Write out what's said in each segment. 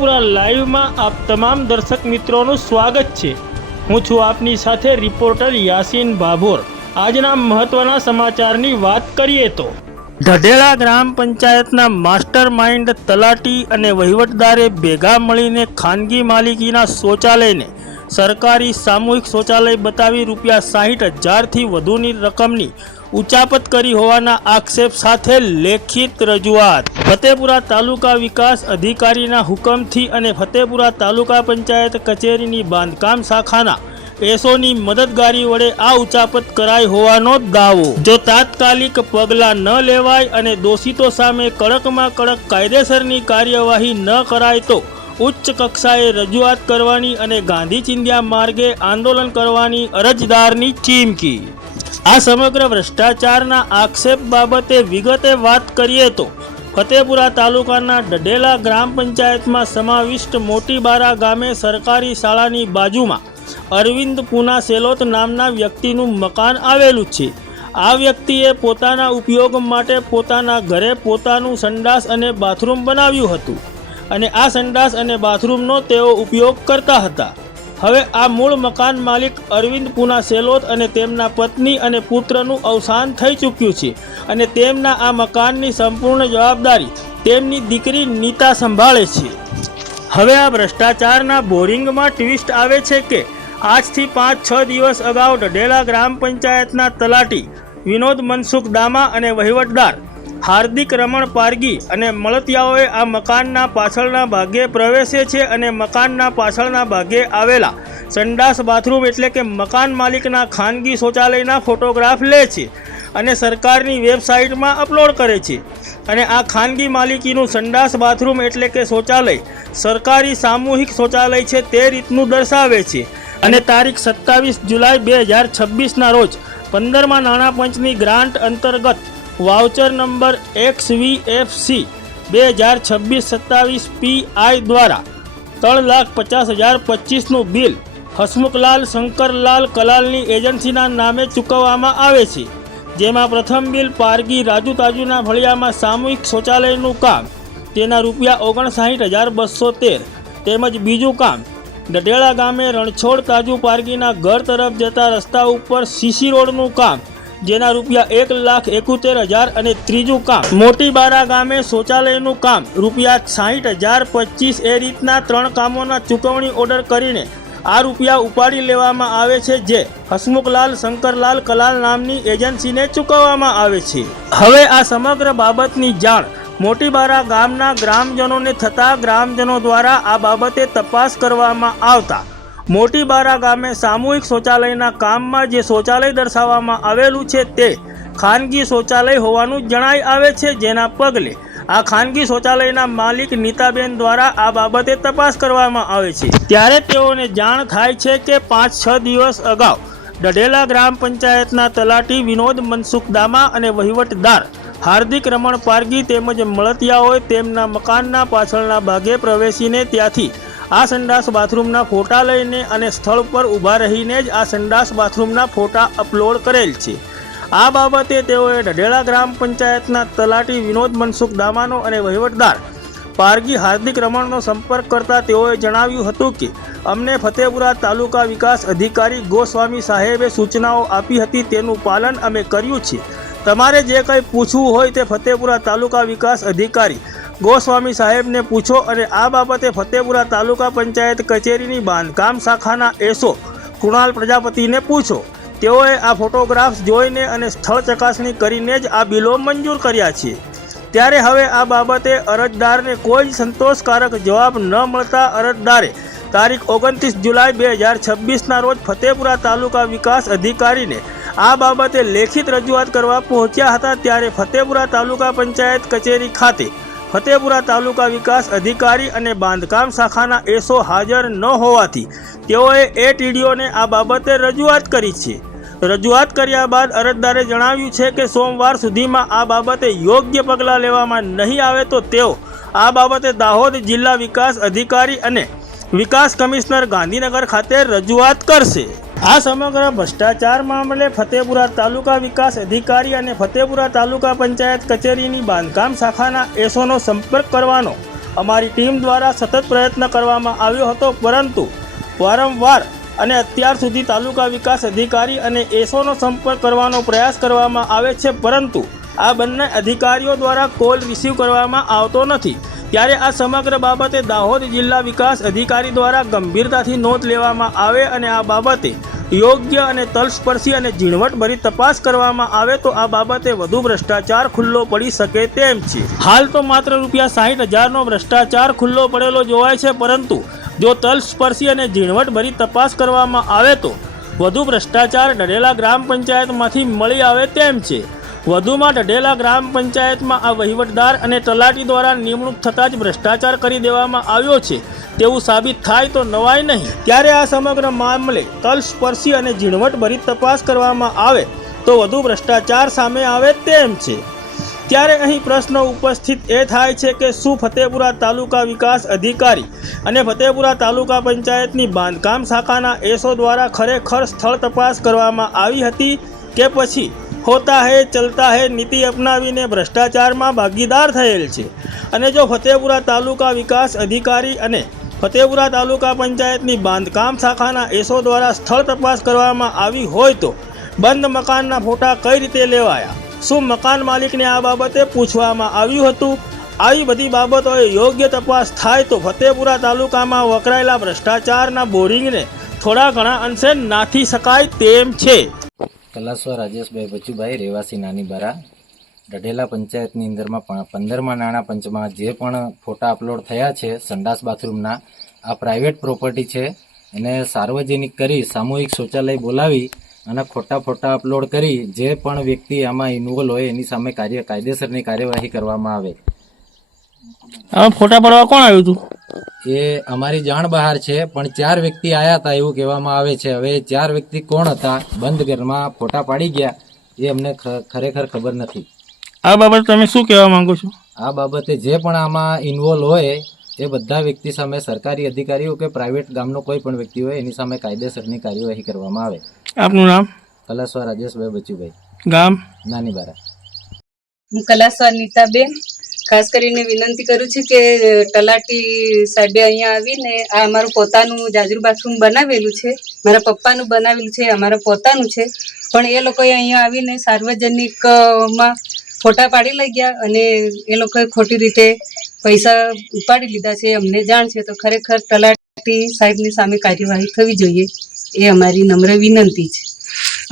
ફતેપુરા લાઈવમાં આપ તમામ દર્શક મિત્રોનું સ્વાગત છે। હું છું આપની સાથે રિપોર્ટર યાસીન ભાભોર। આજના મહત્વના સમાચારની વાત કરીએ તો ઢઢેલા ગ્રામ પંચાયતના માસ્ટર માઇન્ડ તલાટી અને વહીવટદારે ભેગા મળીને ખાનગી માલિકીના શૌચાલયને સરકારી સામૂહિક શૌચાલય બતાવી ₹60,000થી વધુની રકમની ઉચાપત કરી હોવાના આક્ષેપ સાથે લેખિત રજૂઆત। ફતેપુરા તાલુકા વિકાસ અધિકારીના હુકમથી અને ફતેપુરા તાલુકા પંચાયત કચેરીની બાંધકામ શાખાના એસોની મદદગારી વડે આ ઉચાપત કરાઈ હોવાનો દાવો। જો તાત્કાલિક પગલાં ન લેવાય અને દોષિતો સામે કડકમાં કડક કાયદેસરની કાર્યવાહી ન કરાય તો ઉચ્ચ કક્ષાએ રજૂઆત કરવાની અને ગાંધી ચિંધ્યા માર્ગે આંદોલન કરવાની અરજદારની ચીમકી। આ સમગ્ર ભ્રષ્ટાચારના આક્ષેપ બાબતે વિગતે વાત કરીએ તો ફતેપુરા તાલુકાના ઢઢેલા ગ્રામ પંચાયતમાં સમાવિષ્ટ મોટીબારા ગામે સરકારી શાળાની બાજુમાં અરવિંદ પૂના સેલોત નામના વ્યક્તિનું મકાન આવેલું છે। આ વ્યક્તિએ પોતાના ઉપયોગ માટે પોતાના ઘરે પોતાનું સંડાસ અને બાથરૂમ બનાવ્યું હતું અને આ સંડાસ અને બાથરૂમનો તેઓ ઉપયોગ કરતા હતા। હવે આ મૂળ મકાન માલિક અરવિંદ પૂના સેલોત અને તેમના પત્ની અને પુત્રનું અવસાન થઈ ચૂક્યું છે અને તેમના આ મકાનની સંપૂર્ણ જવાબદારી તેમની દીકરી નીતા સંભાળે છે। હવે આ ભ્રષ્ટાચારના બોરિંગમાં ટ્વિસ્ટ આવે છે કે આજથી 5-6 દિવસ અગાઉ ઢઢેલા ગ્રામ પંચાયતના તલાટી વિનોદ મનસુખ દામા અને વહીવટદાર હાર્દિક રમણ પારગી અને મળતિયાઓએ આ મકાનના પાછળના ભાગે પ્રવેશે છે અને મકાનના પાછળના ભાગે આવેલા સંડાસ બાથરૂમ એટલે કે મકાન માલિકના ખાનગી શૌચાલયના ફોટોગ્રાફ લે છે અને સરકારની વેબસાઇટમાં અપલોડ કરે છે અને આ ખાનગી માલિકીનું સંડાસ બાથરૂમ એટલે કે શૌચાલય સરકારી સામૂહિક શૌચાલય છે તે રીતનું દર્શાવે છે અને તારીખ 27 જુલાઈ 2026ના રોજ 15મા નાણાં પંચની ગ્રાન્ટ અંતર્ગત વાઉચર નંબર XVFC 2026-27 PI દ્વારા 3,50,025નું બિલ હસમુખલાલ શંકરલાલ કલાલની એજન્સીના નામે ચૂકવવામાં આવે છે। જેમાં પ્રથમ બિલ પારગી રાજુ તાજુના ફળિયામાં સામૂહિક શૌચાલયનું કામ તેના ₹59,213 તેમજ બીજું કામ ઢઢેલા ગામે રણછોડ તાજુ પારગીના ઘર તરફ જતા રસ્તા ઉપર સીસી રોડનું કામ જેના ₹1,71,000 અને ત્રીજું કામ મોટીબારા ગામે શૌચાલયનું કામ ₹60,025 એ રીતના 3 કામોના ચૂકવણી ઓર્ડર કરીને આ રૂપિયા ઉપાડી લેવામાં આવે છે જે હસમુખલાલ શંકરલાલ કલાલ નામની એજન્સીને ચૂકવવામાં આવે છે। હવે આ સમગ્ર બાબતની જાણ મોટીબારા ગામના ગ્રામજનોને થતાં ગ્રામજનો દ્વારા આ બાબતે તપાસ કરવામાં આવતા મોટીબારા ગામે સામૂહિક શૌચાલયના કામમાં જે શૌચાલય દર્શાવવામાં આવેલું છે તે ખાનગી શૌચાલય હોવાનું જણાઈ આવે છે। જેના પગલે આ ખાનગી શૌચાલયના માલિક નીતાબેન દ્વારા આ બાબતે તપાસ કરવામાં આવે છે। ત્યારે તેઓને જાણ થાય છે કે 5-6 દિવસ અગાઉ ઢઢેલા ગ્રામ પંચાયતના તલાટી વિનોદ મનસુખ દામા અને વહીવટદાર હાર્દિક રમણ પારગી તેમજ મળતિયાઓએ તેમના મકાનના પાછળના ભાગે પ્રવેશીને ત્યાંથી આ સંડાસ બાથરૂમના ફોટા લઈને અને સ્થળ પર ઊભા રહીને જ આ સંડાસ બાથરૂમના ફોટા અપલોડ કરેલ છે। આ બાબતે તેઓએ ઢઢેલા ગ્રામ પંચાયતના તલાટી વિનોદ મનસુખ દામાનો અને વહીવટદાર પારગી હાર્દિક રમણનો સંપર્ક કરતા તેઓએ જણાવ્યું હતું કે અમને ફતેપુરા તાલુકા વિકાસ અધિકારી ગોસ્વામી સાહેબે સૂચનાઓ આપી હતી તેનું પાલન અમે કર્યું છે। તમારે જે કંઈ પૂછવું હોય તે ફતેપુરા તાલુકા વિકાસ અધિકારી ગોસ્વામી સાહેબને પૂછો અને આ બાબતે ફતેપુરા તાલુકા પંચાયત કચેરીની બાંધકામ શાખાના એસો કૃણાલ પ્રજાપતિને પૂછો। તેઓએ આ ફોટોગ્રાફ્સ જોઈને અને સ્થળ ચકાસણી કરીને જ આ બિલો મંજૂર કર્યા છે। ત્યારે હવે આ બાબતે અરજદારને કોઈ સંતોષકારક જવાબ ન મળતા અરજદારે તારીખ 29 જુલાઈ 2026ના રોજ ફતેપુરા તાલુકા વિકાસ અધિકારીને આ બાબતે લેખિત રજૂઆત કરવા પહોંચ્યા હતા। ત્યારે ફતેપુરા તાલુકા પંચાયત કચેરી ખાતે ફતેપુરા તાલુકા વિકાસ અધિકારી અને બાંધકામ શાખાના એસો હાજર ન હોવાથી તેઓએ TDOને આ બાબતે રજૂઆત કરી છે। રજૂઆત કર્યા બાદ અરજદારે જણાવ્યું છે કે સોમવાર સુધીમાં આ બાબતે યોગ્ય પગલાં લેવામાં નહીં આવે તો તેઓ આ બાબતે દાહોદ જિલ્લા વિકાસ અધિકારી અને વિકાસ કમિશનર ગાંધીનગર ખાતે રજૂઆત કરશે। આ સમગ્ર ભ્રષ્ટાચાર મામલે ફતેપુરા તાલુકા વિકાસ અધિકારી અને ફતેપુરા તાલુકા પંચાયત કચેરીની બાંધકામ શાખાના એસોનો સંપર્ક કરવાનો અમારી ટીમ દ્વારા સતત પ્રયત્ન કરવામાં આવ્યો હતો, પરંતુ વારંવાર અને અત્યાર સુધી તાલુકા વિકાસ અધિકારી અને એસઓનો સંપર્ક કરવાનો પ્રયાસ કરવામાં આવે છે, પરંતુ આ બંને અધિકારીઓ દ્વારા કોલ રિસીવ કરવામાં આવતો નથી। ત્યારે આ સમગ્ર બાબતે દાહોદ જિલ્લા વિકાસ અધિકારી દ્વારા ગંભીરતાથી નોંધ લેવામાં આવે અને આ બાબતે યોગ્ય અને તલસ્પર્શી અને ઝીણવટભરી તપાસ કરવામાં આવે તો આ બાબતે વધુ ભ્રષ્ટાચાર ખુલ્લો પડી શકે તેમ છે। હાલ તો માત્ર ₹60,000નો ભ્રષ્ટાચાર ખુલ્લો પડેલો જોવાય છે, પરંતુ જો તલસ્પર્શી અને ઝીણવટભરી તપાસ કરવામાં આવે તો વધુ ભ્રષ્ટાચાર ઢઢેલા ગ્રામ પંચાયતમાંથી મળી આવે તેમ છે। વધુમાં ઢઢેલા ગ્રામ પંચાયતમાં આ વહીવટદાર અને તલાટી દ્વારા નિમણૂક થતાં જ ભ્રષ્ટાચાર કરી દેવામાં આવ્યો છે તેવું સાબિત થાય તો નવાય નહીં। ત્યારે આ સમગ્ર મામલે તલસ્પર્શી અને ઝીણવટભરી તપાસ કરવામાં આવે તો વધુ ભ્રષ્ટાચાર સામે આવે તેમ છે। ત્યારે અહીં પ્રશ્ન ઉપસ્થિત એ થાય છે કે શું ફતેપુરા તાલુકા વિકાસ અધિકારી અને ફતેપુરા તાલુકા પંચાયતની બાંધકામ શાખાના એસો દ્વારા ખરેખર સ્થળ તપાસ કરવામાં આવી હતી કે પછી હોતા હે ચલતા હે નીતિ અપનાવીને ભ્રષ્ટાચારમાં ભાગીદાર થયેલ છે? અને જો ફતેપુરા તાલુકા વિકાસ અધિકારી અને ફતેપુરા તાલુકા પંચાયતની બાંધકામ શાખાના એસો દ્વારા સ્થળ તપાસ કરવામાં આવી હોય તો બંધ મકાનના ફોટા કઈ રીતે લેવાયા? શું મકાન માલિકને આ બાબતે પૂછવામાં આવ્યું હતું? આવી બધી બાબતોએ યોગ્ય તપાસ થાય તો ફતેપુરા તાલુકામાં વકરાયેલા ભ્રષ્ટાચારના બોરિંગને થોડા ઘણા અંશે નાથી શકાય તેમ છે। કલાસ્વર રાજેશભાઈ બચુભાઈ, રહેવાસી નાની બારા, ઢઢેલા પંચાયતની અંદરમાં 15મા નાણાં પંચમાં જે પણ ફોટા અપલોડ થયા છે સંડાસ બાથરૂમના, આ પ્રાઇવેટ પ્રોપર્ટી છે, એને સાર્વજનિક કરી સામૂહિક શૌચાલય બોલાવી અને ખોટા ફોટા અપલોડ કરી જે પણ વ્યક્તિ આમાં ઇન્વોલ્વ હોય એની સામે કાયદેસરની કાર્યવાહી કરવામાં આવે। આમાં ફોટા પાડવા કોણ આવ્યું હતું? એ અમારી જાણ બહાર છે, પણ 4 વ્યક્તિ આવ્યા હતા એવું કહેવામાં આવે છે। હવે 4 વ્યક્તિ કોણ હતા, બંધ ઘરમાં ફોટા પાડી ગયા, એ અમને ખરેખર ખબર નથી। આ બાબતે તમે શું કહેવા માંગો છો? આ બાબતે જે પણ આમાં ઇન્વોલ્વ હોય એ બધા વ્યક્તિ સામે સરકારી અધિકારીઓ કે પ્રાઇવેટ ગામનો કોઈ પણ વ્યક્તિ હોય એની સામે કાયદેસરની કાર્યવાહી કરવામાં આવે। આપનું નામ? કલાસ્વર રાજેશભાઈ બચુભાઈ, ગામ? નાની બારા। હું કલાસ્વર નીતાબેન, ખાસ કરીને વિનંતી કરું છું કે તલાટી સાહેબે અહીંયા આવીને આ અમારું પોતાનું જાજરૂ બાથરૂમ બનાવેલું છે, મારા પપ્પાનું બનાવેલું છે, અમારા પોતાનું છે, પણ એ લોકોએ અહીંયા આવીને સાર્વજનિકમાં ફોટા પાડી લઈ ગયા અને એ લોકોએ ખોટી રીતે પૈસા ઉપાડી લીધા છે, અમને જાણ છે। તો ખરેખર તલાટી સાહેબની સામે કાર્યવાહી થવી જોઈએ એ અમારી નમ્ર વિનંતી છે।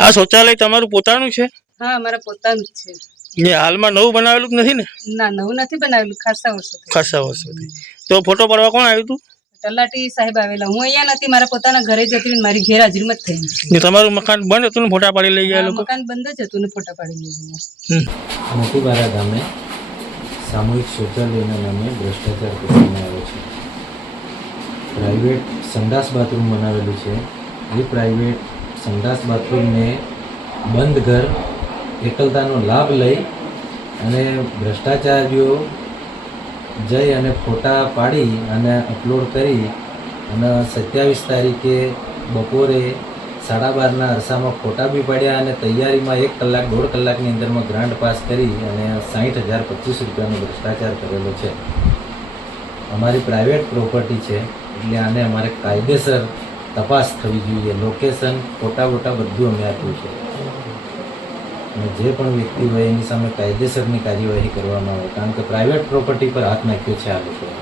આ શૌચાલય તમારું પોતાનું છે? હા, અમારા પોતાનું જ છે। જે હાલમાં નવું બનાવેલું નથી ને? ના, નવું નથી બનાવેલું, ખાસા વર્ષોથી। તો ફોટો પાડવા કોણ આવ્યું હતું? તલાટી સાહેબ આવેલા, હું અહીંયા નથી, મારા પોતાના ઘરે જ હતી, મારી ઘેર હાજરીમાં જ થઈ છે। તમારું મકાન બંધ હતું ને ફોટા પાડી લઈ ગયા લોકો? મકાન બંધ જ હતું ને ફોટા પાડી લઈ ગયા। મોટી બારા ગામે સામૂહિક શૌચાલયના નામે ભ્રષ્ટાચાર કરવામાં આવ્યો છે। પ્રાઇવેટ સંડાસ બાથરૂમ બનાવેલું છે, એ પ્રાઇવેટ સંડાસ બાથરૂમને બંધ ઘર એકલતાનો લાભ લઈ અને ભ્રષ્ટાચારીઓ જઈ અને ફોટા પાડી અને અપલોડ કરી અને 27 તારીખે બપોરે 12:30ના અરસામાં ફોટા બી પાડ્યા અને તૈયારીમાં 1 કલાક 1.5 કલાકની અંદરમાં ગ્રાન્ટ પાસ કરી અને ₹60,025નો ભ્રષ્ટાચાર કરેલો છે। અમારી પ્રાઇવેટ પ્રોપર્ટી છે એટલે આને અમારે કાયદેસર તપાસ થવી જોઈએ। લોકેશન, ફોટા બધું અમે આપ્યું છે અને જે પણ વ્યક્તિ હોય એની સામે કાયદેસરની કાર્યવાહી કરવામાં આવે, કારણ કે પ્રાઇવેટ પ્રોપર્ટી પર હાથ નાખ્યો છે આ લોકોએ।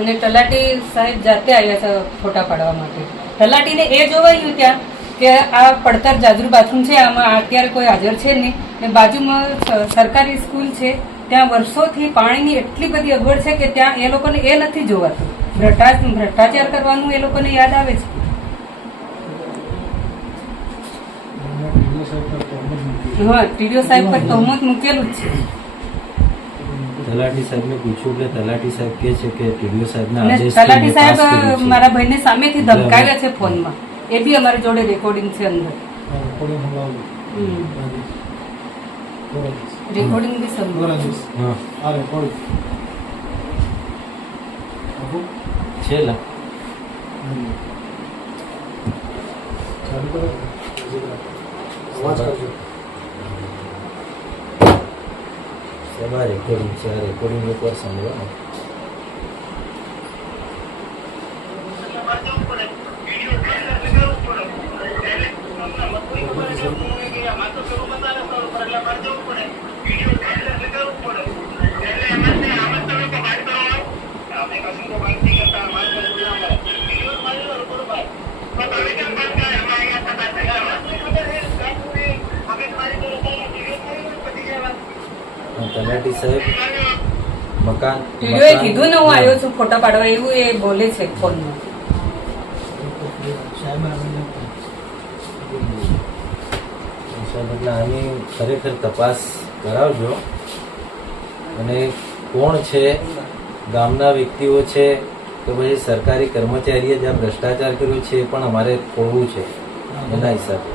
અને તલાટી સાહેબ જાતે આવ્યા છે ફોટા પાડવા માટે। તલાટીને એ જોવાયું ત્યાં કે આ પડતર જાજરૂ બાથરૂમ છે, આમાં અત્યારે કોઈ હાજર છે નહીં, ને બાજુમાં સરકારી સ્કૂલ છે, ત્યાં વર્ષોથી પાણીની એટલી બધી અગવડ છે કે ત્યાં એ લોકોને એ નથી જોવાતું, ભ્રષ્ટાચાર કરવાનું એ લોકોને યાદ આવે છે। હા, ટીડીઓ સાહેબ પર તહોમત મૂકેલું જ છે। તલાટી સાહેબને પૂછ્યું કે તલાટી સાહેબ કહે છે કે ટીડીઓ સાહેબના આદેશ તલાટી સાહેબ મારા ભાઈને સામેથી ધમકાવ્યા છે ફોનમાં, એ બી અમારી જોડે રેકોર્ડિંગ છે અંદર, રેકોર્ડિંગ બી સંભળાવીશ। છેલ્લા રેકોર્ડિંગ છે, આ રેકોર્ડિંગ એકવાર સાંભળો। તલાટી સાહેબ મકાન વિડીયોએ કીધું ને હું આવ્યો છું ફોટા પાડવા એવું એ બોલે છે ફોનમાં. સાહેબ એટલે આની ખરેખર તપાસ કરાવજો અને કોણ છે, ગામના વ્યક્તિઓ છે કે પછી સરકારી કર્મચારીએ જ્યાં ભ્રષ્ટાચાર કર્યો છે એ પણ અમારે ખોલવું છે એના હિસાબે.